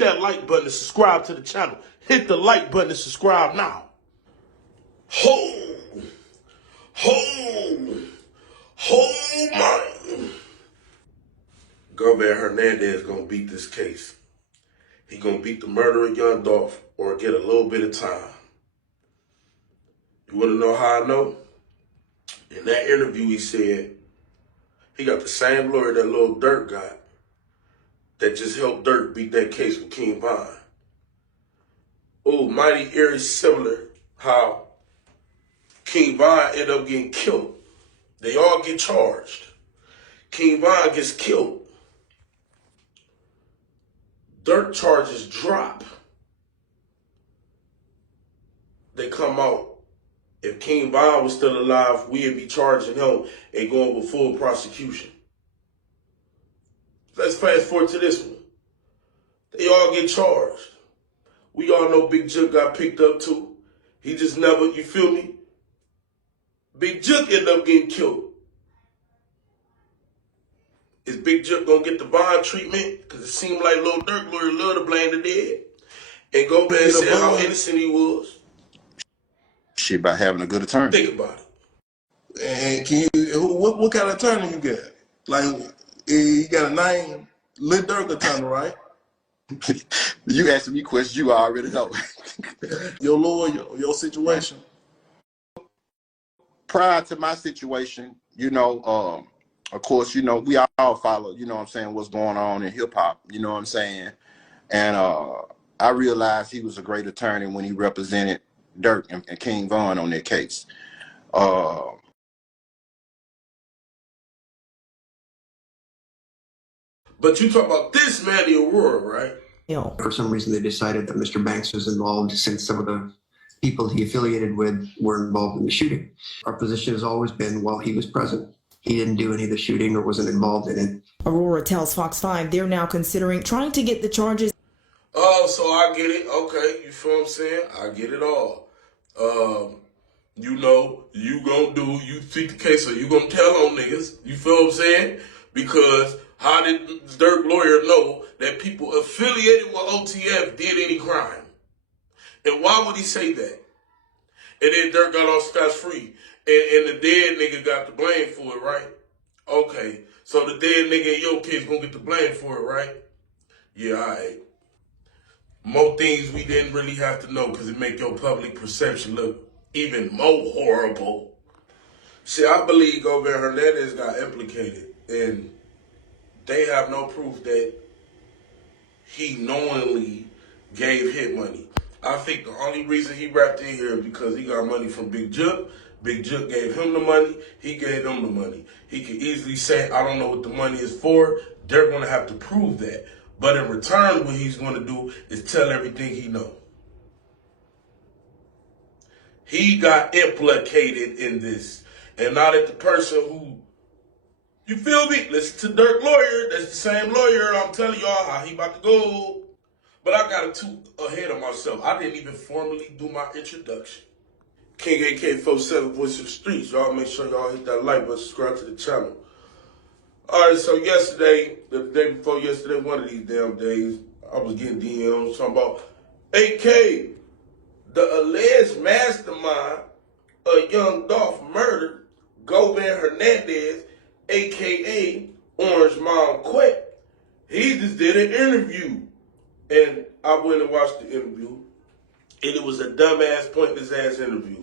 hit that like button and subscribe to the channel. Hit the like button and subscribe now. Ho! My! Governor Hernandez gonna beat this case. He gonna beat the murder of young Dolph or get a little bit of time. You wanna know how I know? In that interview he said he got the same lawyer that Lil Durk got that just helped Durk beat that case with King Von. Oh, mighty eerie similar how King Von ended up getting killed. They all get charged. King Von gets killed. Durk charges drop. They come out. If King Von was still alive, we'd be charging him and going with full prosecution. Let's fast forward to this one. They all get charged. We all know Big Jook got picked up too. He just never, you feel me? Big Jook ended up getting killed. Is Big Jook gonna get the bond treatment? Because it seemed like Lil Durk lawyer loved to blame the dead. And go back and say how innocent he was. Shit about having a good attorney. Think about it. And can you, what kind of attorney you got? Like, you got a name, Lil Durk attorney, right? You asking me questions you already know. Your lawyer, your situation. Prior to my situation, you know, of course, you know, we all follow, you know what I'm saying, what's going on in hip hop, you know what I'm saying? And I realized he was a great attorney when he represented Durk and King Von on that case. But you talk about this Manny Aurora, right? For some reason, they decided that Mr. Banks was involved since some of the people he affiliated with were involved in the shooting. Our position has always been, while he was present, he didn't do any of the shooting or wasn't involved in it. Aurora tells Fox 5 they're now considering trying to get the charges. Oh, so I get it. Okay, you feel what I'm saying? I get it all. You know, you treat the case, so you gonna tell on niggas. You feel what I'm saying? Because how did Durk lawyer know that people affiliated with OTF did any crime? And why would he say that? And then Durk got off scotch-free. And the dead nigga got the blame for it, right? Okay, so the dead nigga and your kids gonna get the blame for it, right? Yeah, all right. More things we didn't really have to know because it make your public perception look even more horrible. See, I believe Governor Hernandez got implicated, and they have no proof that he knowingly gave hit money. I think the only reason he wrapped in here is because he got money from Big Jook. Big Jook gave him the money. He gave them the money. He could easily say, I don't know what the money is for. They're going to have to prove that. But in return, what he's going to do is tell everything he knows. He got implicated in this. And now that the person who, you feel me? Listen to Durk lawyer. That's the same lawyer. I'm telling y'all how he about to go. But I got it too ahead of myself. I didn't even formally do my introduction. King AK-47, voice of the streets. Y'all make sure y'all hit that like button, subscribe to the channel. All right, so yesterday, the day before yesterday, one of these damn days, I was getting DMs talking about, AK, the alleged mastermind of young Dolph murder, Governor Hernandez, a.k.a. Orange Mom Quet. He just did an interview. And I went and watched the interview. And it was a dumbass, pointless ass interview.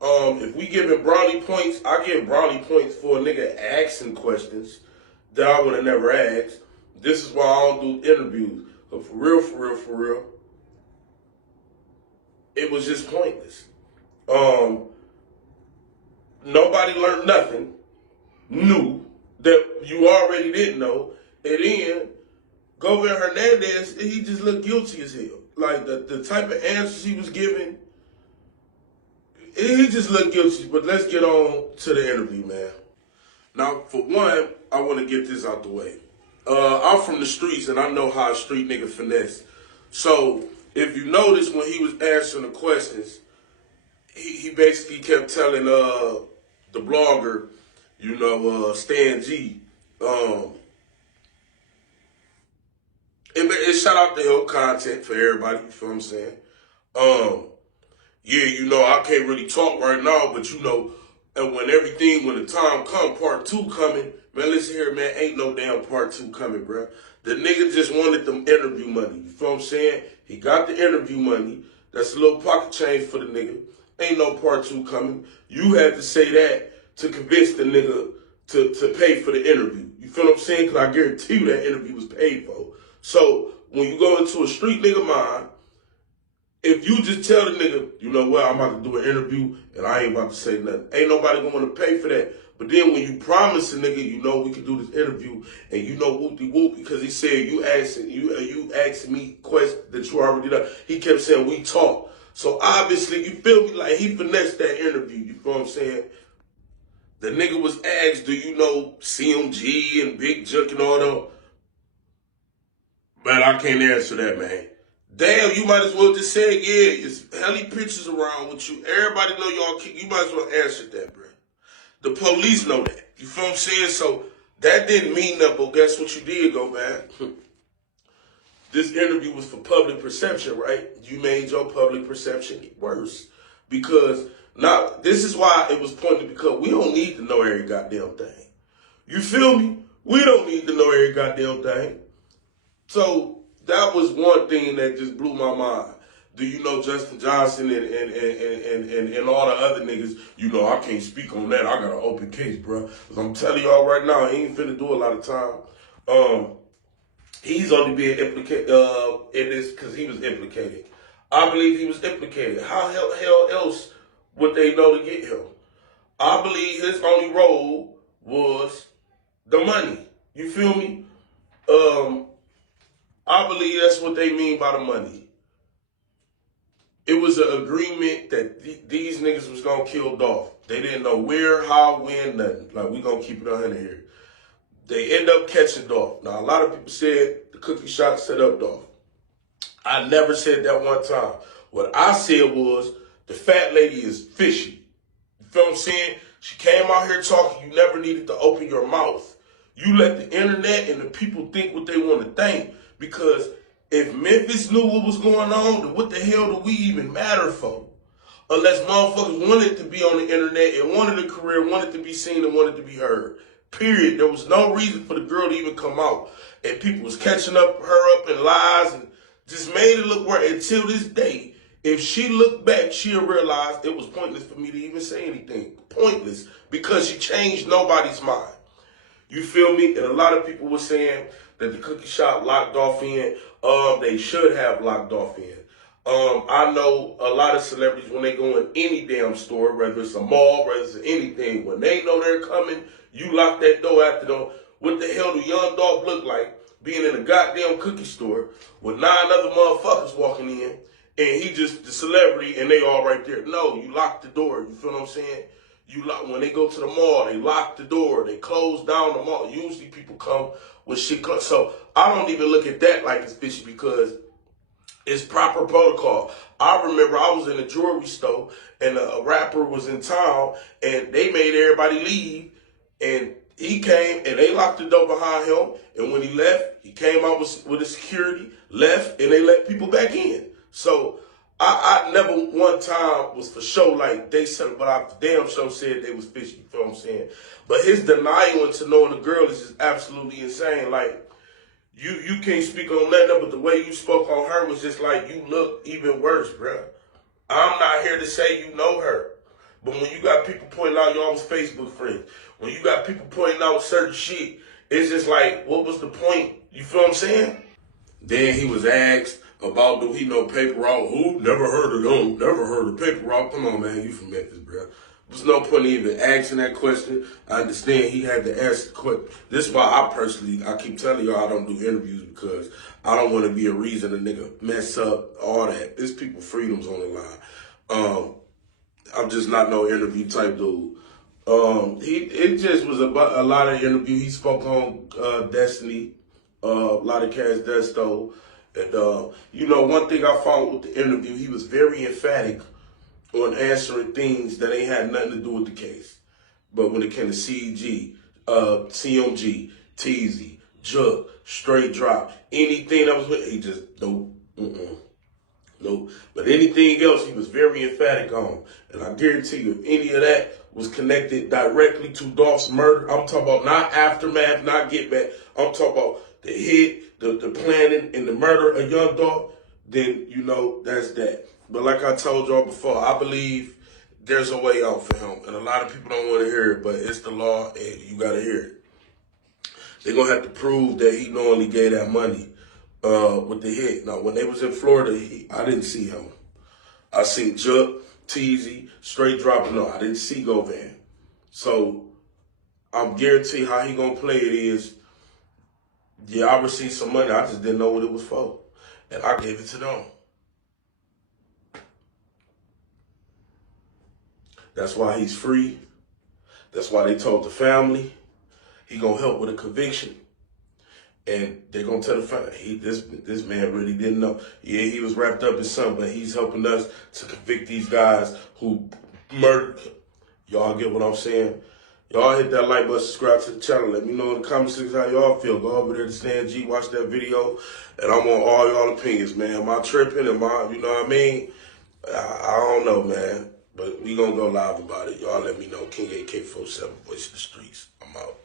If we giving brownie points, I give brownie points for a nigga asking questions that I would have never asked. This is why I don't do interviews. But for real, it was just pointless. Nobody learned nothing new that you already didn't know. And then Governor Hernandez, he just looked guilty as hell. Like the type of answers he was giving, he just looked guilty. But let's get on to the interview, man. Now, for one, I want to get this out the way. I'm from the streets, and I know how a street nigga finesse. So, if you notice when he was answering the questions, he basically kept telling the blogger, you know, Stan G, it shout out to help content for everybody, you feel what I'm saying? Yeah, you know, I can't really talk right now, but you know, and when the time come, part 2 coming, man, listen here, man, ain't no damn part 2 coming, bro. The nigga just wanted them interview money, you feel what I'm saying? He got the interview money. That's a little pocket change for the nigga. Ain't no part 2 coming. You had to say that to convince the nigga to pay for the interview. You feel what I'm saying? Because I guarantee you that interview was paid for. So when you go into a street nigga mind, if you just tell the nigga, you know what, I'm about to do an interview and I ain't about to say nothing, ain't nobody gonna want to pay for that. But then when you promise a nigga, you know we can do this interview, and you know whoop-de-whoop, because he said you asked me questions that you already done. He kept saying we talk. So obviously, you feel me, like he finessed that interview, you feel what I'm saying? The nigga was asked, do you know CMG and Big Jook and all that? Man, I can't answer that, man. Damn, you might as well just say, yeah, it's hella pictures around with you. Everybody know y'all, you might as well answer that, bro. The police know that. You feel what I'm saying? So that didn't mean nothing, but guess what you did, go back? This interview was for public perception, right? You made your public perception worse. Because now, this is why it was pointed, because we don't need to know every goddamn thing. You feel me? We don't need to know every goddamn thing. So that was one thing that just blew my mind. Do you know Justin Johnson and all the other niggas? You know, I can't speak on that. I got an open case, bro. Because I'm telling y'all right now, he ain't finna do a lot of time. He's only being implicated in this because he was implicated. I believe he was implicated. How hell else would they know to get him? I believe his only role was the money. You feel me? I believe that's what they mean by the money. It was an agreement that these niggas was gonna kill Dolph. They didn't know where, how, when, nothing. Like, we gonna keep it 100 here. They end up catching Dolph. Now, a lot of people said the cookie shot set up Dolph. I never said that one time. What I said was, the fat lady is fishy. You feel what I'm saying? She came out here talking, you never needed to open your mouth. You let the internet and the people think what they want to think. Because if Memphis knew what was going on, then what the hell do we even matter for? Unless motherfuckers wanted to be on the internet and wanted a career, wanted to be seen and wanted to be heard. Period. There was no reason for the girl to even come out. And people was catching her up in lies and just made it look worse. Until this day, if she looked back, she'll realize it was pointless for me to even say anything. Pointless. Because she changed nobody's mind. You feel me? And a lot of people were saying that the cookie shop locked Dolph in. They should have locked Dolph in. I know a lot of celebrities, when they go in any damn store, whether it's a mall, whether it's anything, when they know they're coming, you lock that door after them. What the hell do young Dolph look like being in a goddamn cookie store with 9 other motherfuckers walking in, and he just the celebrity and they all right there? No, you lock the door. You feel what I'm saying? You lock, when they go to the mall, they lock the door. They close down the mall. Usually people come with shit. So I don't even look at that like it's fishy because it's proper protocol. I remember I was in a jewelry store and a rapper was in town and they made everybody leave and he came and they locked the door behind him. And when he left, he came out with his security, left, and they let people back in. So I never one time was for sure like they said, but I damn sure said they was fishy. You feel what I'm saying? But his denial into knowing the girl is just absolutely insane. Like, you can't speak on nothing, but the way you spoke on her was just like, you look even worse, bro. I'm not here to say you know her. But when you got people pointing out y'all was Facebook friends, when you got people pointing out certain shit, it's just like, what was the point? You feel what I'm saying? Then he was asked about, do he know Paper Route? Who? Never heard of them. Never heard of Paper Route. Come on, man. You from Memphis, bro. There's no point in even asking that question. I understand he had to ask the question. This is why I keep telling y'all I don't do interviews because I don't want to be a reason a nigga mess up, all that. There's people freedoms on the line. I'm just not no interview type dude. It just was about a lot of interview. He spoke on Destiny, a lot of cats Desto. And, you know, one thing I found with the interview, he was very emphatic on answering things that ain't had nothing to do with the case. But when it came to CMG, TZ, Jook, straight drop. Anything that was with, he just, nope, nope. But anything else, he was very emphatic on. And I guarantee you, if any of that was connected directly to Dolph's murder, I'm talking about not aftermath, not get back. I'm talking about the hit, the planning, and the murder of young Dolph, then, you know, that's that. But like I told y'all before, I believe there's a way out for him. And a lot of people don't want to hear it, but it's the law, and you got to hear it. They're going to have to prove that he knowingly gave that money with the hit. Now, when they was in Florida, I didn't see him. I seen Jook, Teasy, straight dropping. No, I didn't see Govan. So I'm guaranteed how he going to play it is, yeah, I received some money. I just didn't know what it was for. And I gave it to them. That's why he's free. That's why they told the family he going to help with a conviction. And they're going to tell the family, this man really didn't know. Yeah, he was wrapped up in something, but he's helping us to convict these guys who murdered him. Y'all get what I'm saying? Y'all hit that like button, subscribe to the channel. Let me know in the comment section how y'all feel. Go over there to Stan G, watch that video. And I want all y'all opinions, man. Am I tripping? You know what I mean? I don't know, man. But we going to go live about it. Y'all let me know. King AK47, voice of the streets. I'm out.